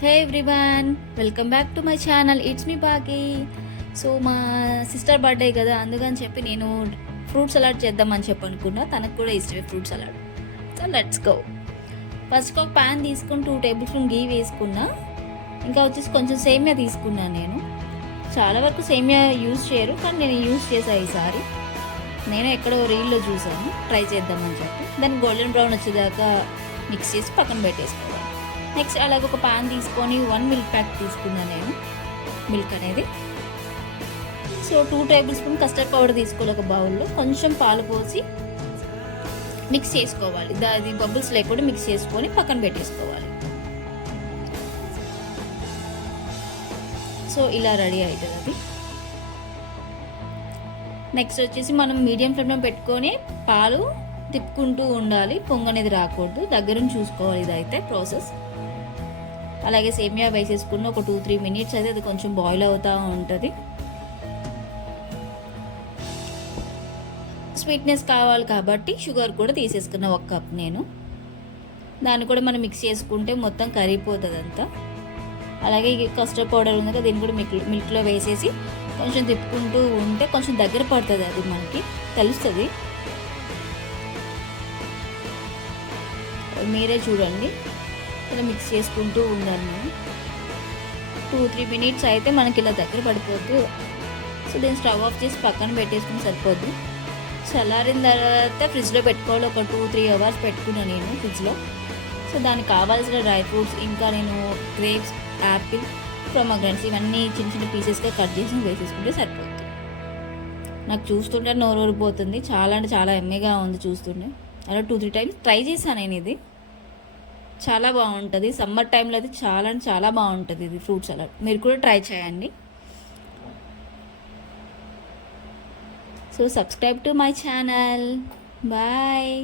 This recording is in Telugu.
Hey everyone, welcome back to my channel. It's me Bagi. So మా సిస్టర్ బర్త్డే కదా, అందుకని చెప్పి నేను ఫ్రూట్ సలాడ్ చేద్దామని చెప్పి అనుకున్నా. తనకు కూడా ఇష్టమే fruit salad. So let's go. First ఒక ప్యాన్ తీసుకుని 2 టేబుల్ స్పూన్ గీ వేసుకున్నా. ఇంకా వచ్చేసి కొంచెం సేమియా తీసుకున్నాను. నేను చాలా వరకు సేమియా యూజ్ చేయరు, కానీ నేను యూజ్ చేశాను ఈసారి. నేను ఎక్కడో రీల్లో చూసాను, ట్రై చేద్దామని చెప్పి. దాన్ని గోల్డెన్ బ్రౌన్ వచ్చేదాకా మిక్స్ చేసి పక్కన పెట్టేసుకోవాలి. నెక్స్ట్ అలాగే ఒక పాన్ తీసుకొని 1 మిల్క్ ప్యాక్ తీసుకున్నాను నేను, మిల్క్ అనేది. So 2 table spoon custard powder తీసుకోవాలి. ఒక బౌల్లో కొంచెం పాలు పోసి మిక్స్ చేసుకోవాలి. అది బబుల్స్ లేకుండా మిక్స్ చేసుకొని పక్కన పెట్టేసుకోవాలి. సో ఇలా రెడీ అవుతుంది అది. నెక్స్ట్ వచ్చేసి మనం మీడియం ఫ్లేమ్లో పెట్టుకొని పాలు తిప్పుకుంటూ ఉండాలి, పొంగనేది రాకూడదు. దగ్గరుండి చూసుకోవాలి. ఇదైతే ప్రాసెస్. అలాగే సేమియా వేసేసుకున్న ఒక 2-3 మినిట్స్ అయితే అది కొంచెం బాయిల్ అవుతూ ఉంటుంది. స్వీట్నెస్ కావాలి కాబట్టి షుగర్ కూడా తీసేసుకున్న 1 కప్ నేను. దాన్ని కూడా మనం మిక్స్ చేసుకుంటే మొత్తం కరిగిపోతుంది అంతా. అలాగే కస్టర్డ్ పౌడర్ ఉంది కదా, దీన్ని కూడా మిల్క్లో వేసేసి కొంచెం తిప్పుకుంటూ ఉంటే కొంచెం దగ్గర పడుతుంది. అది మనకి తెలుస్తుంది. మీరే చూడండి, ఇలా మిక్స్ చేసుకుంటూ ఉండాలి. మనం 2-3 మినిట్స్ అయితే మనకి ఇలా దగ్గర పడిపోద్దు. సో దీన్ని స్టవ్ ఆఫ్ చేసి పక్కన పెట్టేసుకుని సరిపోద్దు. చల్లారిన తర్వాత ఫ్రిడ్జ్లో పెట్టుకోవాలి. ఒక 2-3 అవర్స్ పెట్టుకున్నాను నేను ఫ్రిడ్జ్లో. సో దానికి కావాల్సిన డ్రై ఫ్రూట్స్, ఇంకా నేను గ్రేప్స్, యాపిల్, పొమగ్రానేట్స్ ఇవన్నీ చిన్న చిన్న పీసెస్గా కట్ చేసి వేసేసుకుంటే సరిపోతుంది. నాకు చూస్తుంటే నోరు ఊరిపోతుంది. చాలా అంటే చాలా ఎమ్మీగా ఉంది చూస్తుంటే. అలా 2-3 టైమ్స్ ట్రై చేశాను నేను. ఇది చాలా బాగుంటుంది. సమ్మర్ టైంలో అయితే చాలా అంటే చాలా బాగుంటుంది ఇది ఫ్రూట్ సలాడ్. మీరు కూడా ట్రై చేయండి. So subscribe to my channel. Bye.